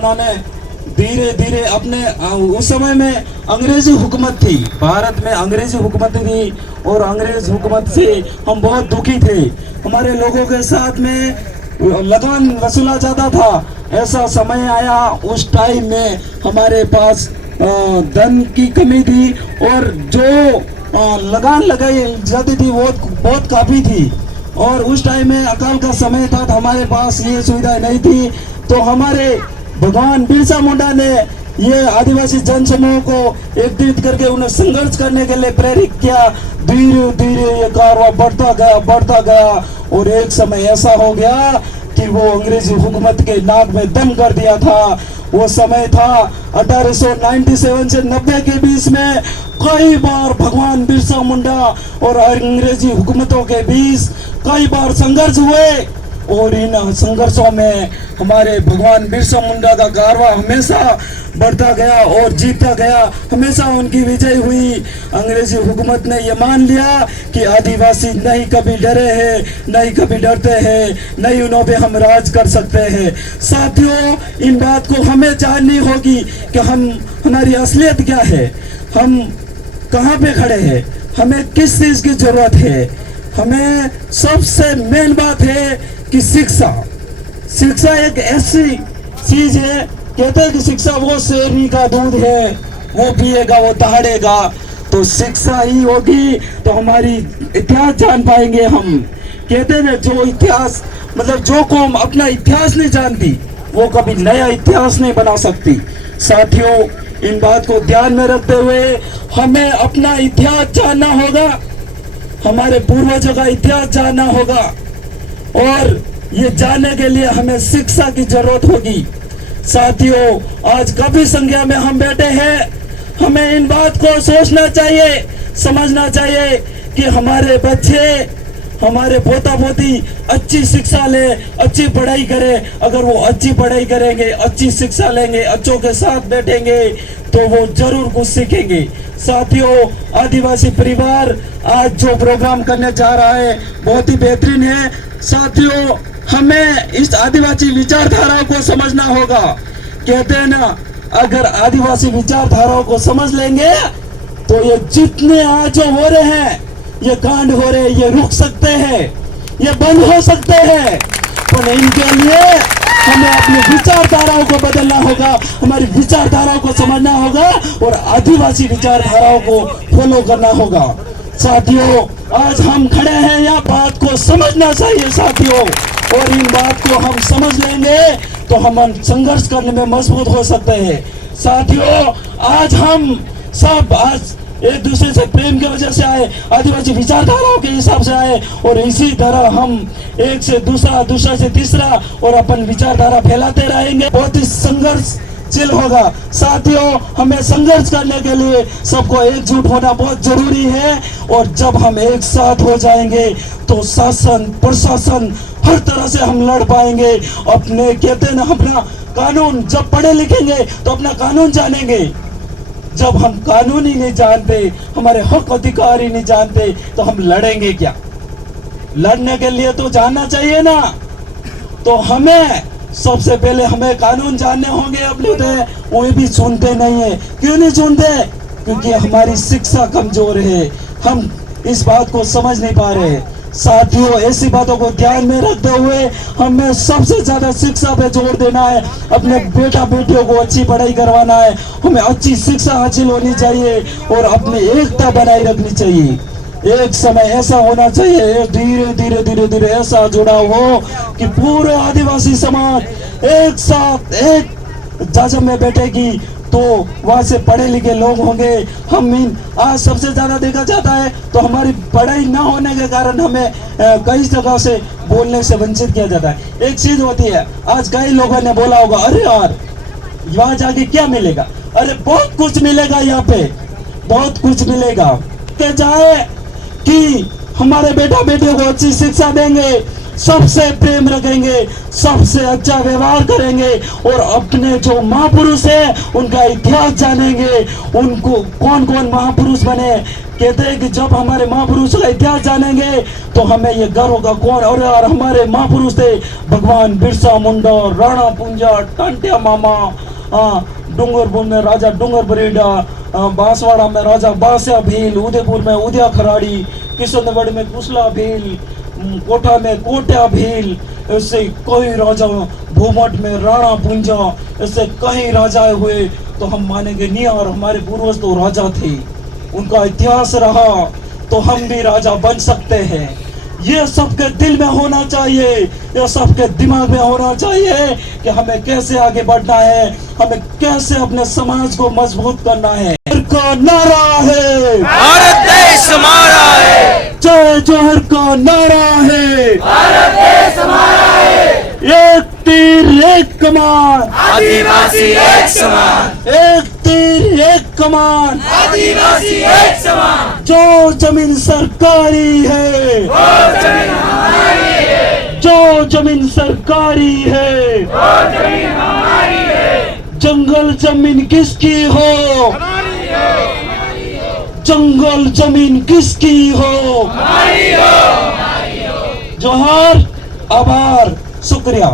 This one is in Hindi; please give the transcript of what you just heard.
उन्होंने धीरे धीरे अपने उस समय में अंग्रेजी हुकूमत थी, भारत में अंग्रेजी हुकूमत थी और अंग्रेज हुकूमत से हम बहुत दुखी थे। हमारे लोगों के साथ में लगान वसूला जाता था। ऐसा समय आया, उस टाइम में हमारे पास धन की कमी थी और जो लगान लगाई जाती थी वो बहुत काफ़ी थी। और उस टाइम में अकाल का समय था तो हमारे पास ये सुविधा नहीं थी। तो हमारे भगवान बिरसा मुंडा ने ये आदिवासी जनसमूह को एकत्रित करके उन्हें संघर्ष करने के लिए प्रेरित किया। धीरे धीरे ये कारवां बढ़ता गया और एक समय ऐसा हो गया कि वो अंग्रेजी हुकूमत के नाक में दम कर दिया था। वो समय था 1897 से 90 के बीच में कई बार भगवान बिरसा मुंडा और अंग्रेजी हुकूमतों के बीच कई बार संघर्ष हुए और इन संघर्षों में हमारे भगवान बिरसा मुंडा का कारवां हमेशा बढ़ता गया और जीतता गया। हमेशा उनकी विजय हुई। अंग्रेजी हुकूमत ने ये मान लिया कि आदिवासी नहीं कभी डरे हैं, नहीं कभी डरते हैं, नहीं उन्हों पे हम राज कर सकते हैं। साथियों, इन बात को हमें जाननी होगी कि हमारी असलियत क्या है, हम कहाँ पे खड़े हैं, हमें किस चीज़ की जरूरत है। हमें सबसे मेन बात है कि शिक्षा एक ऐसी चीज है, कहते हैं कि शिक्षा वो शेरनी का दूध है, वो पिएगा वो दहाड़ेगा। तो शिक्षा ही होगी तो हमारी इतिहास जान पाएंगे हम। कहते हैं जो इतिहास मतलब जो कौम अपना इतिहास नहीं जानती वो कभी नया इतिहास नहीं बना सकती। साथियों, इन बात को ध्यान में रखते हुए हमें अपना इतिहास जानना होगा, हमारे पूर्वजों का इतिहास जानना होगा और ये जानने के लिए हमें शिक्षा की जरूरत होगी। साथियों, आज काफी संख्या में हम बैठे हैं, हमें इन बात को सोचना चाहिए, समझना चाहिए कि हमारे बच्चे, हमारे पोता पोती अच्छी शिक्षा ले, अच्छी पढ़ाई करे। अगर वो अच्छी पढ़ाई करेंगे, अच्छी शिक्षा लेंगे, अच्छों के साथ बैठेंगे तो वो जरूर कुछ सीखेंगे। साथियों, आदिवासी परिवार आज जो प्रोग्राम करने जा रहा है बहुत ही बेहतरीन है। साथियों, हमें इस आदिवासी विचारधारा को समझना होगा। कहते हैं ना, अगर आदिवासी विचारधाराओं को समझ लेंगे तो ये जितने आज जो हो रहे हैं, ये कांड हो रहे हैं, ये रुक सकते हैं, ये बंद हो सकते हैं। पर इनके लिए हमें अपनी विचारधाराओं को बदलना होगा, हमारी विचारधाराओं को समझना होगा और आदिवासी विचारधाराओं को फॉलो करना होगा। साथियों, आज हम खड़े हैं, यह बात को समझना चाहिए साथियों, और इन बात को हम समझ लेंगे तो हम संघर्ष करने में मजबूत हो सकते हैं। साथियों, आज हम सब एक दूसरे से प्रेम की वजह से आए, आदिवासी विचारधाराओं के हिसाब से आए और इसी तरह हम एक से दूसरा, दूसरा से तीसरा और अपन विचारधारा फैलाते रहेंगे। बहुत ही संघर्षशील होगा। साथियों, हमें संघर्ष करने के लिए सबको एकजुट होना बहुत जरूरी है और जब हम एक साथ हो जाएंगे तो शासन प्रशासन हर तरह से हम लड़ पाएंगे। अपने कहते हैं ना, अपना कानून, जब पढ़े लिखेंगे तो अपना कानून जानेंगे। जब हम कानून ही नहीं जानते, हमारे हक अधिकार ही नहीं जानते तो हम लड़ेंगे क्या? लड़ने के लिए तो जानना चाहिए ना। तो हमें सबसे पहले हमें कानून जानने होंगे अपने, वो भी सुनते नहीं है। क्यों नहीं सुनते? क्योंकि हमारी शिक्षा कमजोर है, हम इस बात को समझ नहीं पा रहे। साथियों, ऐसी बातों को ध्यान में रखते हुए हमें सबसे ज्यादा शिक्षा पे जोर देना है। अपने बेटा बेटियों को अच्छी पढ़ाई करवाना है, हमें अच्छी शिक्षा हासिल होनी चाहिए और अपनी एकता बनाए रखनी चाहिए। एक समय ऐसा होना चाहिए, धीरे धीरे धीरे धीरे ऐसा जुड़ाव हो कि पूरे आदिवासी समाज एक साथ एक जाजम में बैठेगी तो वहाँ से पढ़े लिखे लोग होंगे। हम आज सबसे ज्यादा देखा जाता है तो हमारी पढ़ाई ना होने के कारण हमें कई जगह से बोलने से वंचित किया जाता है। एक चीज होती है, आज कई लोगों ने बोला होगा, अरे यार वहाँ जाके क्या मिलेगा? अरे बहुत कुछ मिलेगा, यहाँ पे बहुत कुछ मिलेगा। के जाए कि हमारे बेटा बेटियों को अच्छी शिक्षा देंगे, सबसे प्रेम रखेंगे, सबसे अच्छा व्यवहार करेंगे और अपने जो महापुरुष है उनका इतिहास जानेंगे, उनको कौन कौन महापुरुष बने। कहते हैं कि जब हमारे महापुरुष का इतिहास जानेंगे तो हमें ये गर्व होगा कौन। और यार हमारे महापुरुष थे भगवान बिरसा मुंडा, राणा पुंजा, टांटिया मामा, डूंगरपुर में राजा डूंगर बरेडा, बांसवाड़ा में राजा बांसिया भील, उदयपुर में उदया खराड़ी, किशनगढ़ में कुशला भील, कोटा में कोट्या भील, ऐसे कई राजा, भूमठ में राणा पुंजा, ऐसे कई राजा हुए। तो हम मानेंगे नहीं और हमारे पूर्वज तो राजा थे, उनका इतिहास रहा तो हम भी राजा बन सकते हैं। ये सबके दिल में होना चाहिए, ये सबके दिमाग में होना चाहिए कि हमें कैसे आगे बढ़ना है, हमें कैसे अपने समाज को मजबूत करना है। का नारा है भारत देश हमारा है, जय जोहर का नारा है, भारत देश हमारा है। एक तीर एक कमान, आदिवासी एक समान, एक तीर एक कमान, आदिवासी एक समान। जो जमीन सरकारी है, वो जमीन हमारी है, जो जमीन सरकारी है, वो जमीन हमारी है। जंगल जमीन किसकी हो, हमारी हो, जंगल जमीन किसकी हो। हमारी हो, हमारी हो। जोहार, आभार, शुक्रिया।